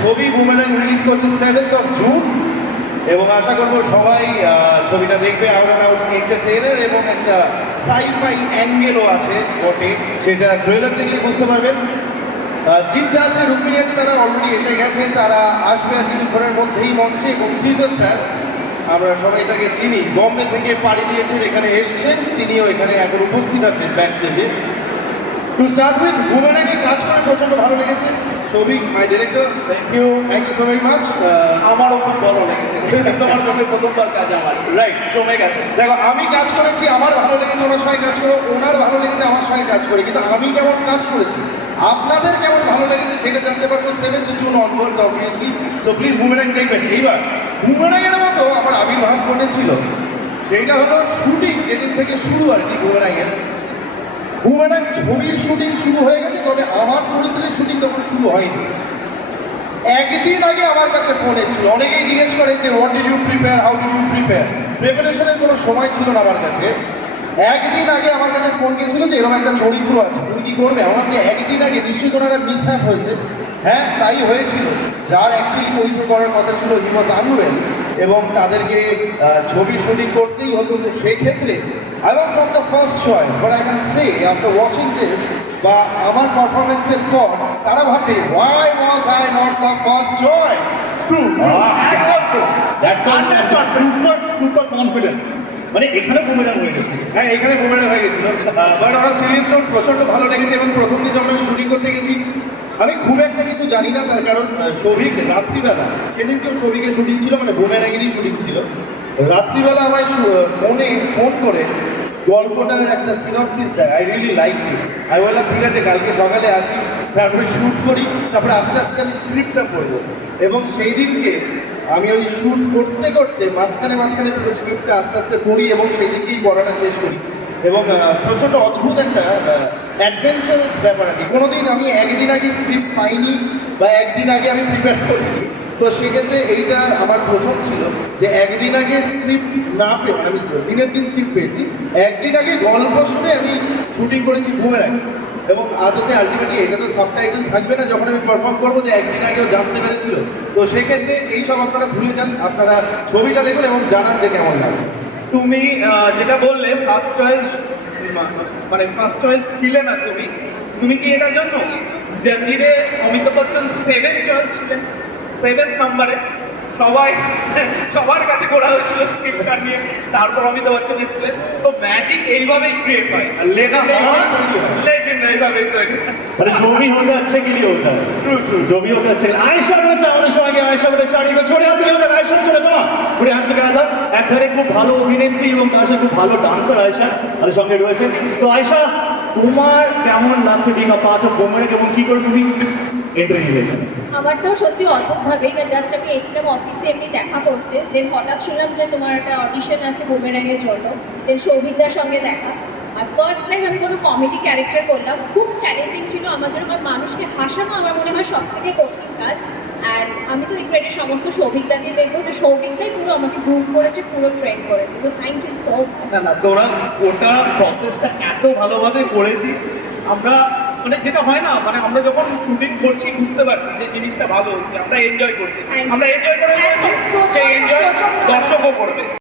ছবি Boomerang release করছে seventh of June এবং আশা করব সবাই ছবিটা দেখবে। আউট অ্যান্ড আউট এন্টারটেইনার এবং একটা সাইফাই অ্যাঙ্গেলও আছে বটে। সেটা ট্রেলার দেখলে বুঝতে পারবেন। চিন্তা আছে রুক্মিণী তারা অলরেডি এসে গেছে। তারা আসবে আর কিছুক্ষণের মধ্যেই মঞ্চে এবং সিজন স্যার আমরা সবাই তাকে চিনি। বম্বে থেকে পাড়ি দিয়েছেন, এখানে এসছেন। তিনিও এখানে এখন উপস্থিত আছেন ব্যাক স্টেজে টু স্টার্ট উইথ বুমেরাকে কাজ করে প্রচণ্ড ভালো লেগেছে। Souvik my director thank you thank you so very much আমারও খুব ভালো লেগেছে। তোমার সঙ্গে প্রথমবার কাজ আমার। রাইট জমে গেছে। দেখো আমি কাজ করেছি আমার ভালো লেগেছে ওনার সঙ্গে কাজ করে ওনার ভালো লেগেছে আমার সঙ্গে কাজ করে। কিন্তু আমি কেমন কাজ করেছি? আপনাদের কেমন ভালো লেগেছে সেটা জানতে পারব seventh June onwards obviously so please Boomerang দেখবেন এইবার বুমেরাংয়ের মতো আমার আবির্ভাব ঘটেছিল। সেইটা হলো শুটিং যেদিন থেকে শুরু আর কি বুমেরাংয়ের বুমেরাং ছবির শুটিং শুরু হয়ে গেছে, তবে আমার চরিত্রের শুটিং তখন শুরু হয়নি। একদিন আগে আমার কাছে ফোন এসেছিল। অনেকেই জিজ্ঞেস করে যে what did you prepare how you prepare প্রিপারেশনের কোনো সময় ছিল না আমার কাছে। একদিন আগে আমার কাছে ফোন গেছিল যে, এরকম একটা চরিত্র আছে। তুমি কি করবে? আমার যে একদিন আগে নিশ্চয়ই কোনো একটা মিস হয়েছে। হ্যাঁ তাই হয়েছিল। যার অ্যাকচুয়ালি চরিত্র করার কথা ছিল হি ওয়াজ আনওয়েল এবং তাদেরকে ছবি শুটিং করতেই হতো। তো সেক্ষেত্রে I was not the first choice but I can say after watching this বা আমার পারফরমেন্সের পর তারা ভাবে why was I not the first choice true একদম true that's super super confident মানে এখানে বুমেরাং হয়ে গেছে। হ্যাঁ এখানে বুমেরাং হয়ে গেছিল। বাট আমার সিরিয়াস নোট প্রচণ্ড ভালো লেগেছে এবং প্রথম দিন যখন আমি শুটিং করতে গেছি আমি খুব একটা কিছু জানি না, তার কারণ সৌভিক রাত্রিবেলা, সেদিনকেও সৌভিকের শুটিং ছিল মানে বুমেরাঙেরই শুটিং ছিল। রাত্রিবেলা আমায় ফোনে, ফোন করে গল্পটার একটা সিনপসিস দেয় আই রিয়েলি লাইক ইট আমি বললাম, ঠিক আছে, কালকে সকালে আসি। তারপরে শ্যুট করি, তারপরে আস্তে আস্তে আমি স্ক্রিপ্টটা পড়ব। এবং সেই দিনকে আমি ওই শ্যুট করতে করতে মাঝখানে মাঝখানে পুরো স্ক্রিপ্টটা আস্তে আস্তে পড়ি এবং সেই দিনকেই পড়াটা শেষ করি। এবং প্রচণ্ড অদ্ভুত একটা অ্যাডভেঞ্চারাস ব্যাপার আর কি। কোনোদিন আমি একদিন আগে স্ক্রিপ্ট পাইনি বা একদিন আগে আমি প্রিপেয়ার করিনি। তো সেক্ষেত্রে এইটা আমার প্রথম ছিল যে একদিন আগে স্ক্রিপ্ট না পেয়ে, আমি দিনের দিন স্ক্রিপ্ট পেয়েছি, একদিন আগে গল্প শুনে আমি শুটিং করেছি ঘুমের আগে। এবং আদতে আলটিমেটলি এটা তো সাবটাইটেল থাকবে না যখন আমি পারফর্ম করব যে একদিন আগেও জানতে পেরেছিল। তো সেক্ষেত্রে এইসব আপনারা ভুলে যান, আপনারা ছবিটা দেখুন এবং জানান যে কেমন লাগে তুমি যেটা বললে ফার্স্ট চয়েস মানে ফার্স্ট চয়েস ছিলে না তুমি। তুমি কি এটার জন্য জাতিরে অমিতাভ বচ্চন সেভেন চয়েস ছিলেন। সেভেন নাম্বারে সবাই সবার কাছে ঘোরা হয়েছিল স্ক্রিপ্টটা নিয়ে। তারপর অমিতাভ বচ্চন এসেছিলেন। তো ম্যাজিক এইভাবেই ক্রিয়েট হয়। লেজেন্ড এইভাবেই তৈরি মানে জমি হতে আছে কি হতে জমি হতে আছে আয়সা তোমার কেমন লাগছে বিগা পাঠ ও এবং কি করে তুমি এন্ট্রি নিলে? আমার তো সত্যি অদ্ভুত ভাবে জাস্ট আমি এসেছিলাম অফিসে এমনি দেখা করতে। দেন হঠাৎ শুনলাম যে তোমার একটা অডিশন আছে বোমেরাঙের জন্য। দেন সৌভিকদার সঙ্গে দেখা। আর ফার্স্ট টাইম আমি কোনো কমেডি ক্যারেক্টার করলাম। খুব চ্যালেঞ্জিং ছিল আমার জন্য, কারণ মানুষকে হাসানো আমার মনে হয় সব থেকে কঠিন কাজ। আর আমি তো এই ক্রেডিট সমস্ত নিয়ে দেখব যে সৌভিকদাই পুরো আমাকে গ্রুপ করেছে পুরো ট্রেন করেছে। তো থ্যাংক ইউ সো না না তোরা ওটা প্রসেসটা এত ভালোভাবে করেছি আমরা মানে যেটা হয় না মানে আমরা যখন শুটিং করছি বুঝতে পারছি যে জিনিসটা ভালো হচ্ছে আমরা এনজয় করছি। আমরা এনজয় করে সেই এনজয় দর্শকও করবে।